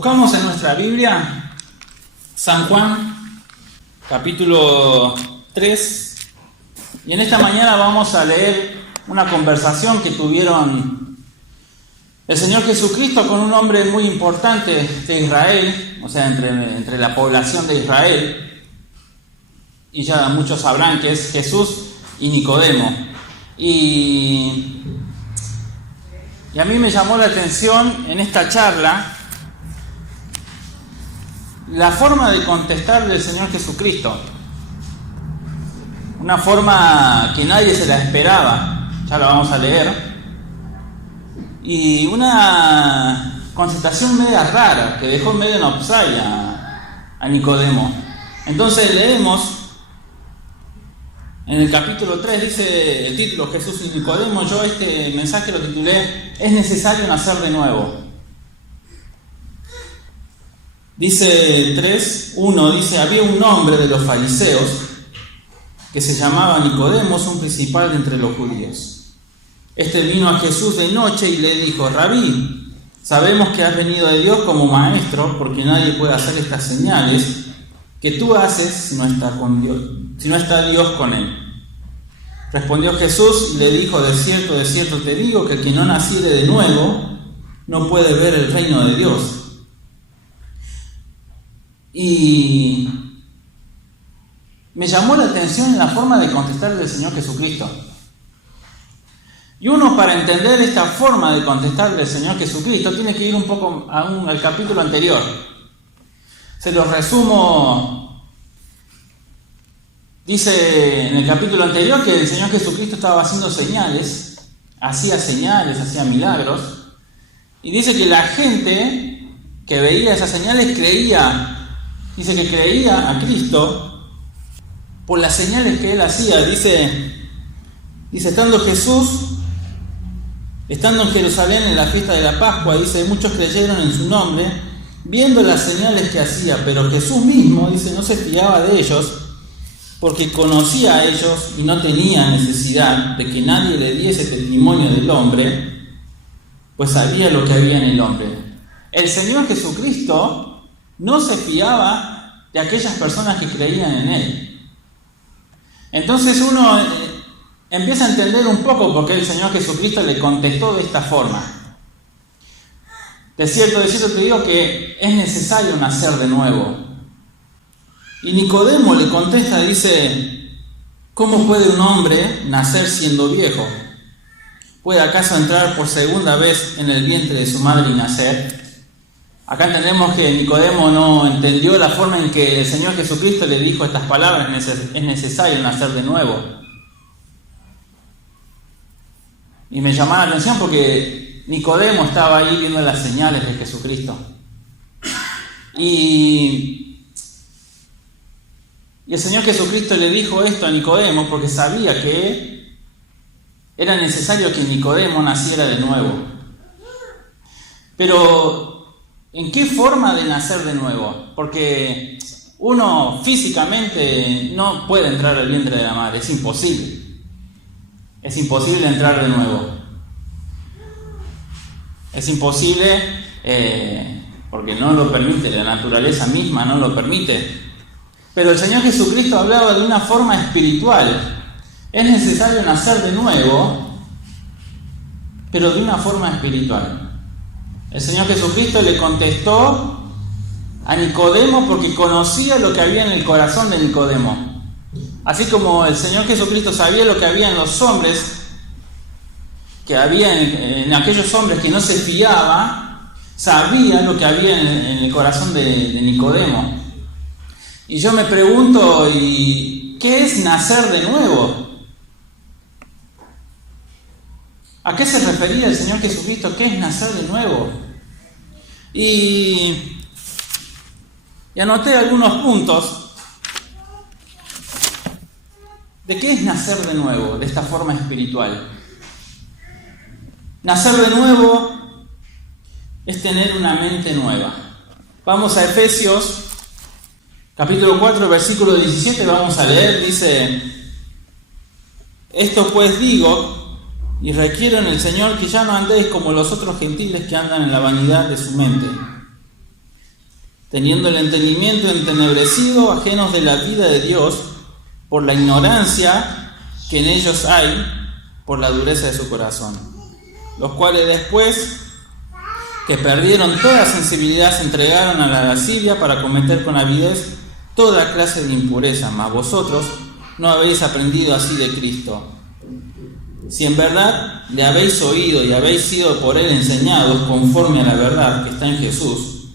Buscamos en nuestra Biblia San Juan, capítulo 3, y en esta mañana vamos a leer una conversación que tuvieron el Señor Jesucristo con un hombre muy importante de Israel, o sea, entre la población de Israel, y ya muchos sabrán que es Jesús y Nicodemo. Y a mí me llamó la atención en esta charla la forma de contestar del Señor Jesucristo. Una forma que nadie se la esperaba, ya lo vamos a leer. Y una contestación media rara, que dejó medio en offside a Nicodemo. Entonces leemos en el capítulo 3, dice el título, Jesús y Nicodemo. Yo este mensaje lo titulé, es necesario nacer de nuevo. Dice 3:1, dice, había un hombre de los fariseos que se llamaba Nicodemo, un principal de entre los judíos. Este vino a Jesús de noche y le dijo, Rabí, sabemos que has venido de Dios como maestro, porque nadie puede hacer estas señales que tú haces si no está Dios con él. Respondió Jesús y le dijo, de cierto te digo, que el que no naciere de nuevo no puede ver el reino de Dios. Y me llamó la atención la forma de contestar del Señor Jesucristo. Y uno, para entender esta forma de contestar del Señor Jesucristo, tiene que ir un poco al capítulo anterior. Se lo resumo. Dice en el capítulo anterior que el Señor Jesucristo estaba haciendo señales, hacía milagros, y dice que la gente que veía esas señales creía a Cristo por las señales que Él hacía. Dice, estando en Jerusalén en la fiesta de la Pascua, dice, muchos creyeron en su nombre, viendo las señales que hacía, pero Jesús mismo, dice, no se fiaba de ellos, porque conocía a ellos y no tenía necesidad de que nadie le diese testimonio del hombre, pues sabía lo que había en el hombre. El Señor Jesucristo no se fiaba de aquellas personas que creían en Él. Entonces uno empieza a entender un poco por qué el Señor Jesucristo le contestó de esta forma. De cierto te digo que es necesario nacer de nuevo. Y Nicodemo le contesta, dice, ¿cómo puede un hombre nacer siendo viejo? ¿Puede acaso entrar por segunda vez en el vientre de su madre y nacer? Acá entendemos que Nicodemo no entendió la forma en que el Señor Jesucristo le dijo estas palabras, es necesario nacer de nuevo. Y me llamaba la atención porque Nicodemo estaba ahí viendo las señales de Jesucristo. Y el Señor Jesucristo le dijo esto a Nicodemo porque sabía que era necesario que Nicodemo naciera de nuevo. Pero ¿en qué forma de nacer de nuevo? Porque uno físicamente no puede entrar al vientre de la madre, es imposible. Es imposible entrar de nuevo. Es imposible porque no lo permite, la naturaleza misma no lo permite. Pero el Señor Jesucristo hablaba de una forma espiritual. Es necesario nacer de nuevo, pero de una forma espiritual. El Señor Jesucristo le contestó a Nicodemo porque conocía lo que había en el corazón de Nicodemo. Así como el Señor Jesucristo sabía lo que había en los hombres, que había en aquellos hombres que no se fiaba, sabía lo que había en el corazón de Nicodemo. Y yo me pregunto, ¿y qué es nacer de nuevo? ¿A qué se refería el Señor Jesucristo? ¿Qué es nacer de nuevo? Y anoté algunos puntos de qué es nacer de nuevo, de esta forma espiritual. Nacer de nuevo es tener una mente nueva. Vamos a Efesios, capítulo 4, versículo 17, vamos a leer, dice, esto pues digo, y requiero en el Señor que ya no andéis como los otros gentiles que andan en la vanidad de su mente, teniendo el entendimiento entenebrecido, ajenos de la vida de Dios, por la ignorancia que en ellos hay, por la dureza de su corazón, los cuales después que perdieron toda sensibilidad se entregaron a la lascivia para cometer con avidez toda clase de impureza, mas vosotros no habéis aprendido así de Cristo. Si en verdad le habéis oído y habéis sido por él enseñados conforme a la verdad que está en Jesús,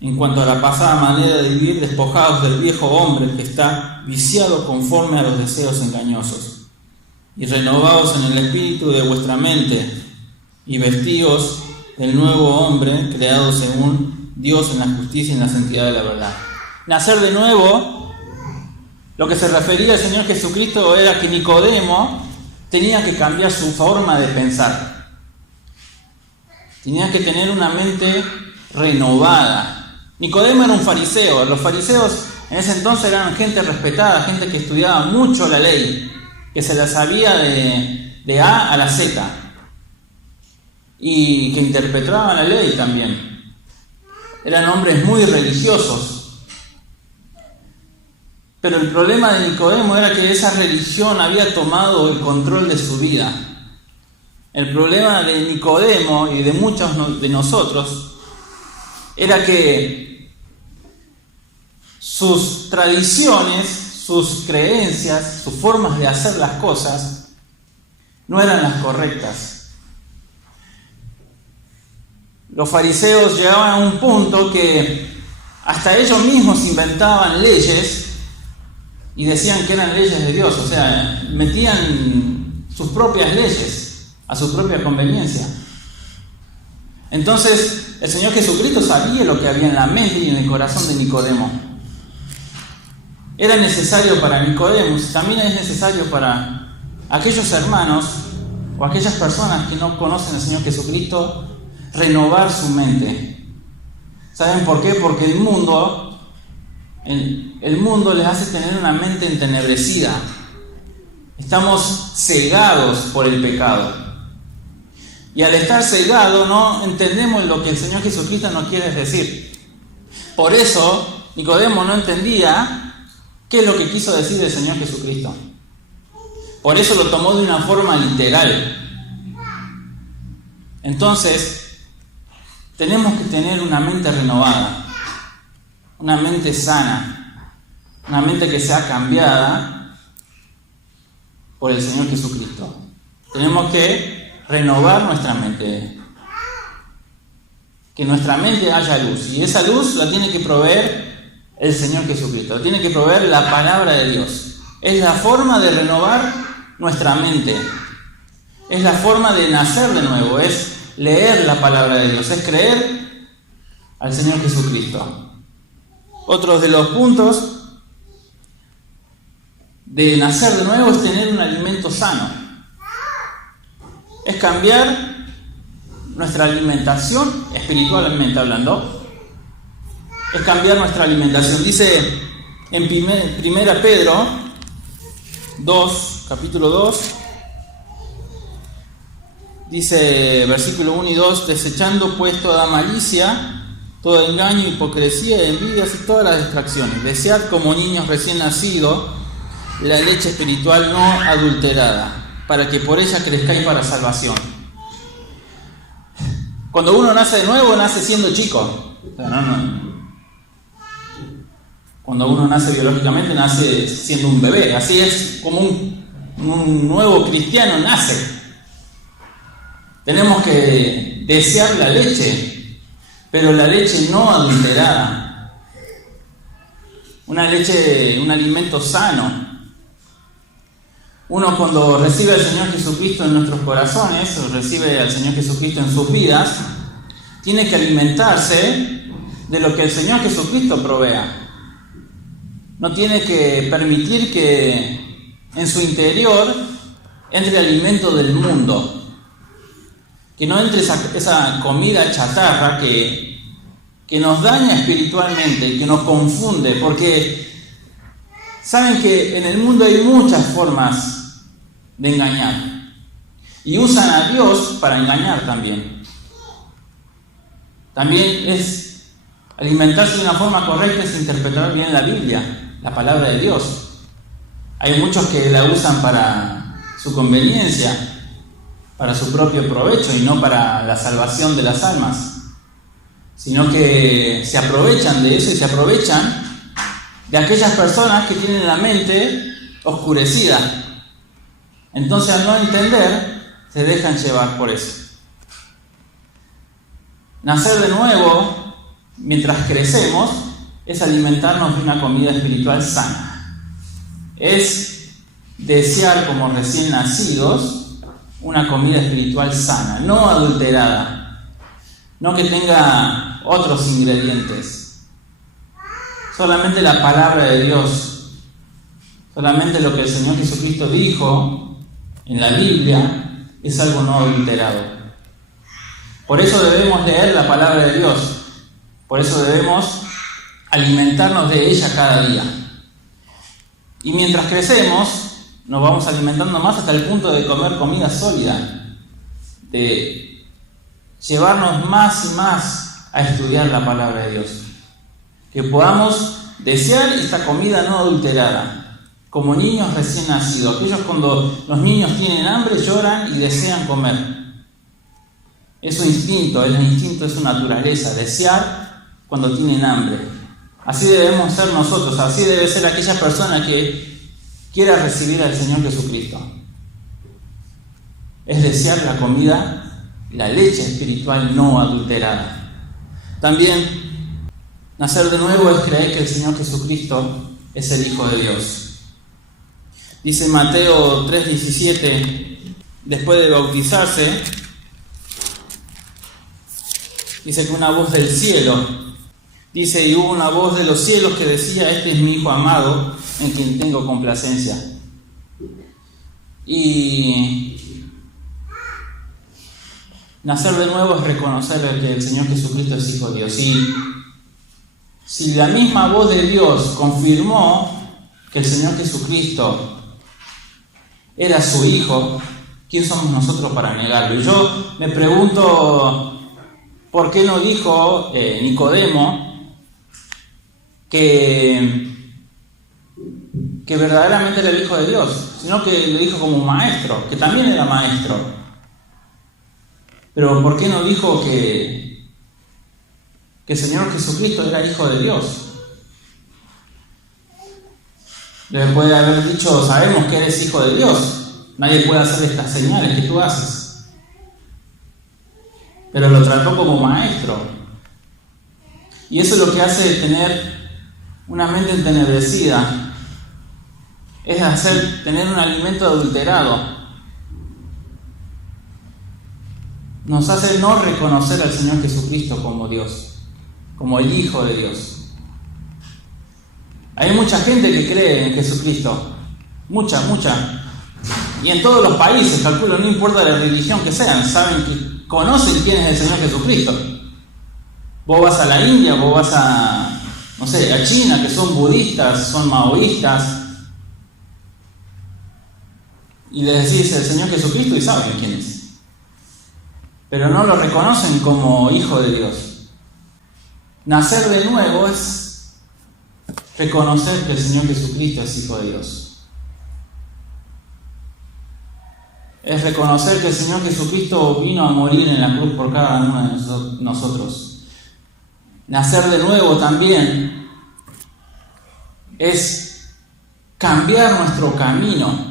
en cuanto a la pasada manera de vivir, despojados del viejo hombre que está viciado conforme a los deseos engañosos, y renovados en el espíritu de vuestra mente, y vestidos del nuevo hombre, creado según Dios en la justicia y en la santidad de la verdad. Nacer de nuevo, lo que se refería al Señor Jesucristo era que Nicodemo tenía que cambiar su forma de pensar. Tenía que tener una mente renovada. Nicodemo era un fariseo. Los fariseos en ese entonces eran gente respetada, gente que estudiaba mucho la ley, que se la sabía de A a la Z y que interpretaban la ley también. Eran hombres muy religiosos. Pero el problema de Nicodemo era que esa religión había tomado el control de su vida. El problema de Nicodemo y de muchos de nosotros era que sus tradiciones, sus creencias, sus formas de hacer las cosas no eran las correctas. Los fariseos llegaban a un punto que hasta ellos mismos inventaban leyes y decían que eran leyes de Dios, o sea, metían sus propias leyes a su propia conveniencia. Entonces, el Señor Jesucristo sabía lo que había en la mente y en el corazón de Nicodemo. Era necesario para Nicodemo, también es necesario para aquellos hermanos o aquellas personas que no conocen al Señor Jesucristo, renovar su mente. ¿Saben por qué? Porque el mundo les hace tener una mente entenebrecida. Estamos cegados por el pecado. Y al estar cegados no entendemos lo que el Señor Jesucristo nos quiere decir. Por eso Nicodemo no entendía qué es lo que quiso decir el Señor Jesucristo. Por eso lo tomó de una forma literal. Entonces, tenemos que tener una mente renovada, una mente sana, una mente que sea cambiada por el Señor Jesucristo. Tenemos que renovar nuestra mente, que en nuestra mente haya luz, y esa luz la tiene que proveer el Señor Jesucristo, la tiene que proveer la palabra de Dios. Es la forma de renovar nuestra mente, es la forma de nacer de nuevo, es leer la palabra de Dios, es creer al Señor Jesucristo. Otro de los puntos de nacer de nuevo es tener un alimento sano. Es cambiar nuestra alimentación, espiritualmente hablando. Es cambiar nuestra alimentación. Dice en 1 Pedro 2, capítulo 2, dice versículo 1 y 2, desechando pues toda malicia, todo engaño, hipocresía, envidias y todas las distracciones. Desead como niños recién nacidos la leche espiritual no adulterada, para que por ella crezcáis para salvación. Cuando uno nace de nuevo, nace siendo chico. O sea, Cuando uno nace biológicamente, nace siendo un bebé. Así es como un nuevo cristiano nace. Tenemos que desear la leche, pero la leche no adulterada. Una leche, un alimento sano. Uno cuando recibe al Señor Jesucristo en nuestros corazones, o recibe al Señor Jesucristo en sus vidas, tiene que alimentarse de lo que el Señor Jesucristo provea. No tiene que permitir que en su interior entre el alimento del mundo. Que no entre esa comida chatarra que nos daña espiritualmente, que nos confunde, porque saben que en el mundo hay muchas formas de engañar y usan a Dios para engañar también. También Alimentarse de una forma correcta es interpretar bien la Biblia, la palabra de Dios. Hay muchos que la usan para su conveniencia, para su propio provecho y no para la salvación de las almas, sino que se aprovechan de eso y se aprovechan de aquellas personas que tienen la mente oscurecida. Entonces, al no entender, se dejan llevar por eso. Nacer de nuevo, mientras crecemos, es alimentarnos de una comida espiritual sana. Es desear como recién nacidos una comida espiritual sana, no adulterada, no que tenga otros ingredientes. Solamente la palabra de Dios, solamente lo que el Señor Jesucristo dijo en la Biblia es algo no adulterado. Por eso debemos leer la palabra de Dios, por eso debemos alimentarnos de ella cada día. Y mientras crecemos, nos vamos alimentando más hasta el punto de comer comida sólida, de llevarnos más y más a estudiar la palabra de Dios. Que podamos desear esta comida no adulterada, como niños recién nacidos. Aquellos cuando los niños tienen hambre lloran y desean comer. Es su instinto, el instinto es su naturaleza, desear cuando tienen hambre. Así debemos ser nosotros, así debe ser aquella persona que quiera recibir al Señor Jesucristo. Es desear la comida, la leche espiritual no adulterada. También, nacer de nuevo es creer que el Señor Jesucristo es el Hijo de Dios. Dice Mateo 3:17, después de bautizarse, dice que una voz del cielo, dice, y hubo una voz de los cielos que decía, este es mi Hijo amado, en quien tengo complacencia. Y nacer de nuevo es reconocer que el Señor Jesucristo es Hijo de Dios. Y si la misma voz de Dios confirmó que el Señor Jesucristo era su Hijo, ¿quién somos nosotros para negarlo? Y yo me pregunto, ¿por qué no dijo Nicodemo que verdaderamente era el Hijo de Dios, sino que le dijo como maestro, que también era maestro? Pero ¿por qué no dijo que el Señor Jesucristo era Hijo de Dios? Le puede haber dicho, sabemos que eres Hijo de Dios, nadie puede hacer estas señales que tú haces. Pero lo trató como maestro. Y eso es lo que hace tener una mente entenebrecida, es tener un alimento adulterado. Nos hace no reconocer al Señor Jesucristo como Dios, como el Hijo de Dios. Hay mucha gente que cree en Jesucristo, mucha. Y en todos los países, calculo, no importa la religión que sean, saben que conocen quién es el Señor Jesucristo. Vos vas a la India, vos vas a China, que son budistas, son maoístas, y les decís el Señor Jesucristo y saben quién es. Pero no lo reconocen como Hijo de Dios. Nacer de nuevo es reconocer que el Señor Jesucristo es Hijo de Dios. Es reconocer que el Señor Jesucristo vino a morir en la cruz por cada uno de nosotros. Nacer de nuevo también es cambiar nuestro camino.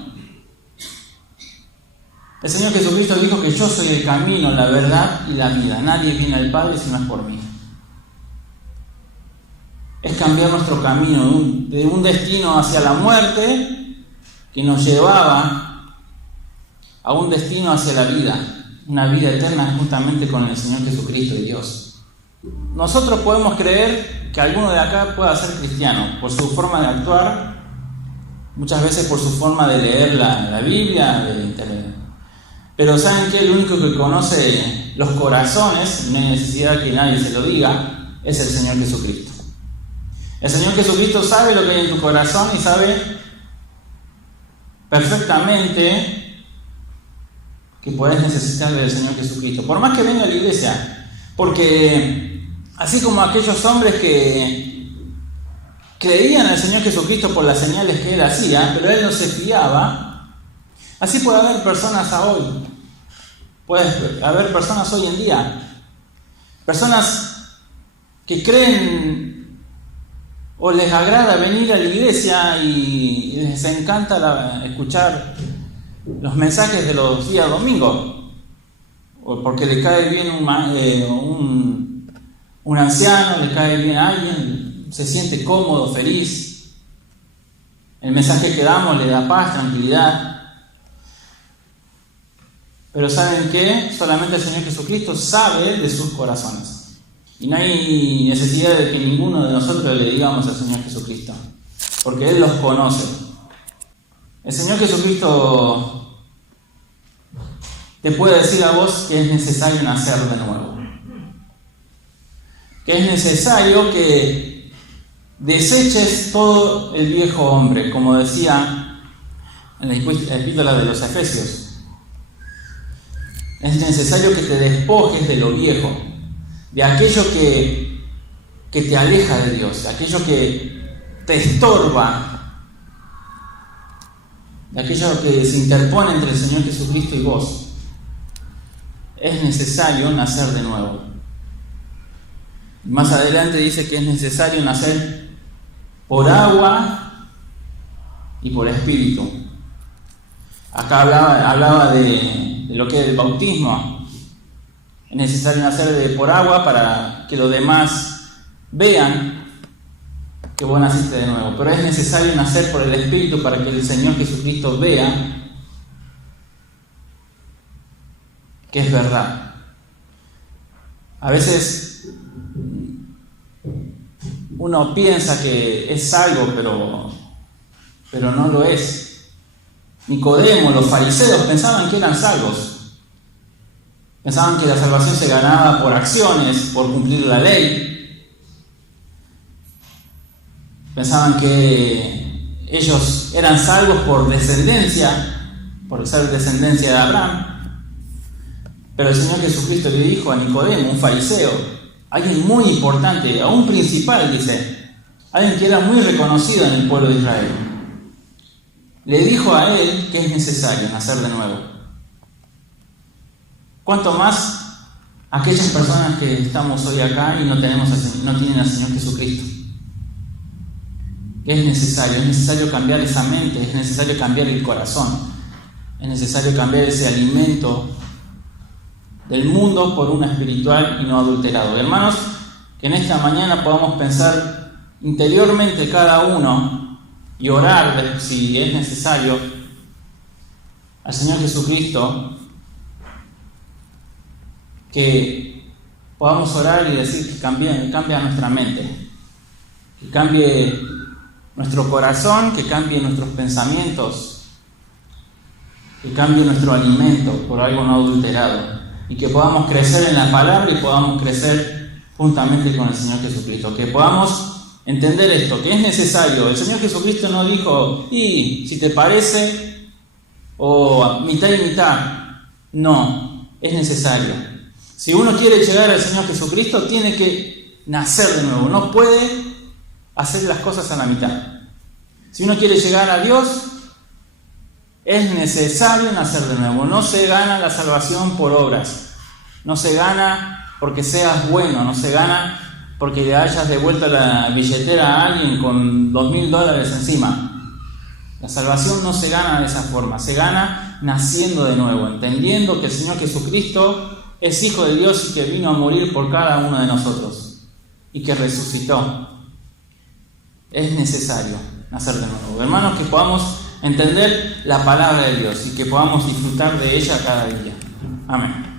El Señor Jesucristo dijo que yo soy el camino, la verdad y la vida. Nadie viene al Padre si no es por mí. Es cambiar nuestro camino de un destino hacia la muerte que nos llevaba a un destino hacia la vida, una vida eterna justamente con el Señor Jesucristo y Dios. Nosotros podemos creer que alguno de acá pueda ser cristiano por su forma de actuar, muchas veces por su forma de leer la Biblia, pero ¿saben qué? El único que conoce los corazones, no hay necesidad que nadie se lo diga, es el Señor Jesucristo. El Señor Jesucristo sabe lo que hay en tu corazón y sabe perfectamente que podés necesitar del Señor Jesucristo, por más que venga a la iglesia, porque Así como aquellos hombres que creían en el Señor Jesucristo por las señales que Él hacía, pero Él no se fiaba, así puede haber personas hoy. Puede haber personas hoy en día. Personas que creen o les agrada venir a la iglesia y les encanta escuchar los mensajes de los días domingos, o porque le cae bien un anciano, le cae bien a alguien, se siente cómodo, feliz. El mensaje que damos le da paz, tranquilidad. Pero ¿saben qué? Solamente el Señor Jesucristo sabe de sus corazones. Y no hay necesidad de que ninguno de nosotros le digamos al Señor Jesucristo, porque Él los conoce. El Señor Jesucristo te puede decir a vos que es necesario nacer de nuevo. Que es necesario que deseches todo el viejo hombre, como decía en la epístola de los Efesios. Es necesario que te despojes de lo viejo, de aquello que te aleja de Dios, de aquello que te estorba, de aquello que se interpone entre el Señor Jesucristo y vos. Es necesario nacer de nuevo. Más adelante dice que es necesario nacer por agua y por espíritu. Acá hablaba de lo que es el bautismo. Es necesario nacer por agua para que los demás vean que vos naciste de nuevo. Pero es necesario nacer por el Espíritu para que el Señor Jesucristo vea que es verdad. A veces uno piensa que es algo, pero no lo es. Nicodemo, los fariseos pensaban que eran salvos. Pensaban que la salvación se ganaba por acciones, por cumplir la ley. Pensaban que ellos eran salvos por descendencia, por ser descendencia de Abraham. Pero el Señor Jesucristo le dijo a Nicodemo, un fariseo, alguien muy importante, a un principal, dice, alguien que era muy reconocido en el pueblo de Israel, le dijo a él que es necesario nacer de nuevo. ¿Cuánto más aquellas personas que estamos hoy acá y no tienen al Señor Jesucristo? Que es necesario cambiar esa mente, es necesario cambiar el corazón, es necesario cambiar ese alimento del mundo por uno espiritual y no adulterado. Hermanos, que en esta mañana podamos pensar interiormente cada uno y orar, si es necesario, al Señor Jesucristo, que podamos orar y decir que cambie nuestra mente, que cambie nuestro corazón, que cambie nuestros pensamientos, que cambie nuestro alimento por algo no adulterado, y que podamos crecer en la palabra y podamos crecer juntamente con el Señor Jesucristo, que podamos entender esto, que es necesario. El Señor Jesucristo no dijo, y si te parece, o mitad y mitad. No, es necesario. Si uno quiere llegar al Señor Jesucristo, tiene que nacer de nuevo, no puede hacer las cosas a la mitad. Si uno quiere llegar a Dios, es necesario nacer de nuevo. No se gana la salvación por obras. No se gana porque seas bueno. No se gana porque le hayas devuelto la billetera a alguien con $2,000 encima. La salvación no se gana de esa forma. Se gana naciendo de nuevo, entendiendo que el Señor Jesucristo es Hijo de Dios y que vino a morir por cada uno de nosotros y que resucitó. Es necesario nacer de nuevo. Hermanos, que podamos entender la palabra de Dios y que podamos disfrutar de ella cada día. Amén.